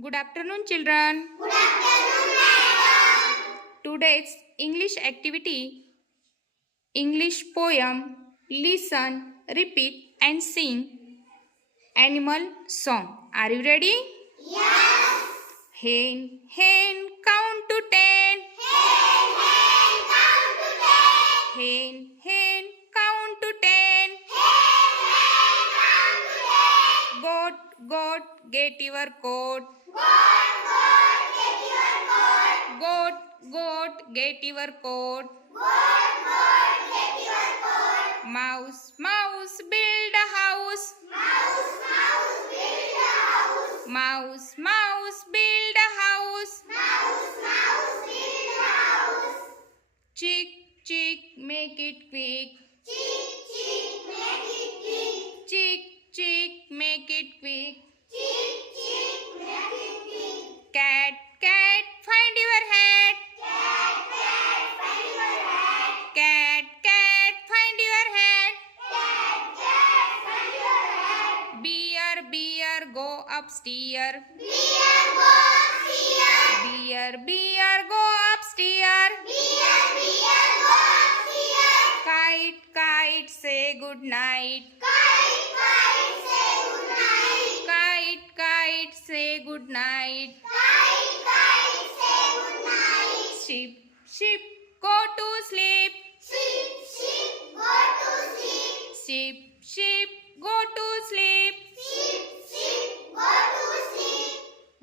Good afternoon, children. Good afternoon, madam. Today's English activity English poem Listen, repeat, and sing animal song. Are you ready? Yes. Hen, hen, count to ten. Hen, hen, count to ten. Hen, hen, count to ten. Hen, hen, Goat, goat, get your coat. Goat, goat, get your coat. Goat, goat, get your Goat, mouse, mouse, build a house. Mouse, mouse, build a house. Mouse, mouse, build a house. Mouse, mouse, build a house. Chick, chick, make it quick. Chick, chick, make it quick. Chick, chick, make it quick. B R go up stir beer B are go up stir kite kite से good night kite kite से good night ship ship go to sleep ship ship go to sleep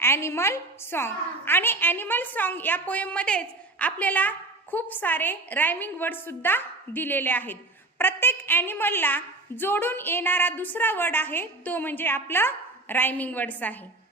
animal song आणि animal song या पोएममध्येच आपल्याला खूप सारे rhyming word सुद्धा दिलेले आहेत प्रत्येक ॲनिमलला जोडून येणारा दुसरा वर्ड आहे तो म्हणजे आपलं रायमिंग वर्ड्स आहे